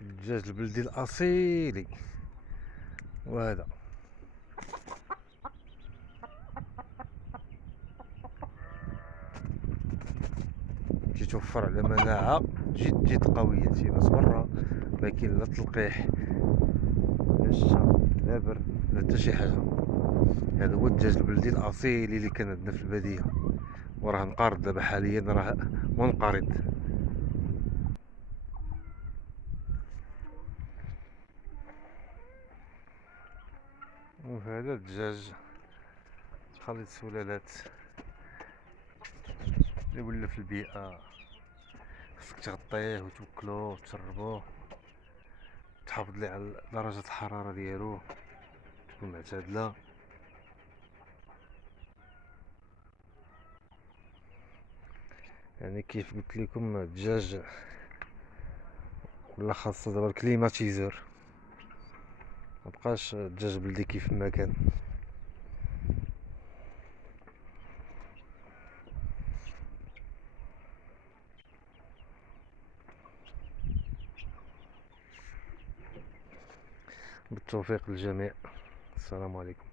الدجاج البلدي الاصيلي. وهذا كيتوفر على مناعة جد قوية، تيبات برا ما كاين لا تلقيح لا شتا لا برد لا حتى شي حاجة. هذا هو الدجاج البلدي الاصيلي اللي كان عندنا في البادية، وراه انقرض دابا حاليا، راه منقرض. وهذا الدجاج خليط سلالات اللي ولا في البيئة، خصك تغطيه وتوكلو وتشربوه، تحافظ ليه على درجة الحرارة ديالو تكون معتدلة. يعني كيف قلت لكم الدجاج ولا خاصة دابا الكليماتيزور، مبقاش الدجاج بلدي كيف ما كان. بالتوفيق للجميع، السلام عليكم.